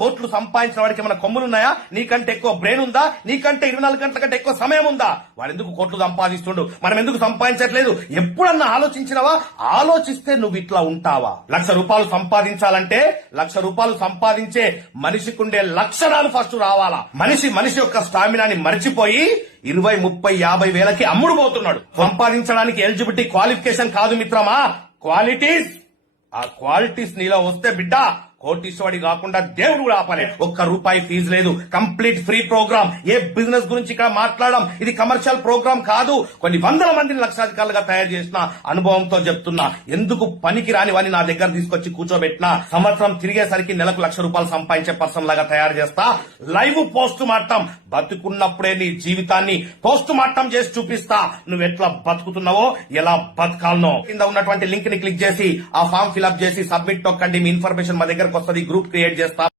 కోట్లు సంపాదించిన వాడికి ఏమైనా కొమ్ములున్నాయా? నీకంటే ఎక్కువ బ్రెయిన్ ఉందా? నీకంటే 24 గంటల కంటే ఎక్కువ సమయం ఉందా? వాడు ఎందుకు కోట్లు సంపాదిస్తుండు, మనం ఎందుకు సంపాదించట్లేదు? ఎప్పుడన్నా ఆలోచించినవా? ఆలోచిస్తే నువ్వు ఇట్లా ఉంటావా? ₹1,00,000 సంపాదించాలంటే ₹1,00,000 సంపాదించే మనిషికుండే లక్షణాలు ఫస్ట్ రావాలా. మనిషి యొక్క స్టామినాని మర్చిపోయి 20, 30, 50 వేలకి అమ్ముడు పోతున్నాడు. సంపాదించడానికి ఎలిజిబిలిటీ క్వాలిఫికేషన్ కాదు మిత్రమా, క్వాలిటీస్. ఆ క్వాలిటీస్ నీలో వస్తే బిడ్డ కోటీశ్వడి కాకుండా దేవుడు కూడా ఆపలే. ₹1 ఫీజు లేదు, కంప్లీట్ ఫ్రీ ప్రోగ్రామ్. ఏ బిజినెస్ గురించి ఇక్కడ మాట్లాడడం, ఇది కమర్షియల్ ప్రోగ్రామ్ కాదు. కొన్ని వందల మందిని లక్షాధికారులుగా తయారు చేసిన అనుభవంతో చెప్తున్నా. ఎందుకు పనికి రాని వాడిని నా దగ్గర తీసుకొచ్చి కూర్చోబెట్టినా సంవత్సరం తిరిగేసరికి నెలకు ₹1,00,000 సంపాదించే పర్సన్ లాగా తయారు చేస్తా. లైవ్ పోస్ట్ మార్టం, బతుకున్నప్పుడే నీ జీవితాన్ని పోస్ట్ మార్టం చేసి చూపిస్తా. నువ్వు ఎట్లా బతుకుతున్నావో, ఎలా బతకాలనో. కింద ఉన్నటువంటి లింక్ ని క్లిక్ చేసి ఆ ఫామ్ ఫిల్అప్ చేసి సబ్మిట్ నొక్కండి. మీ ఇన్ఫర్మేషన్ మా దగ్గరకు వస్తుంది. గ్రూప్ క్రియేట్ చేస్తా.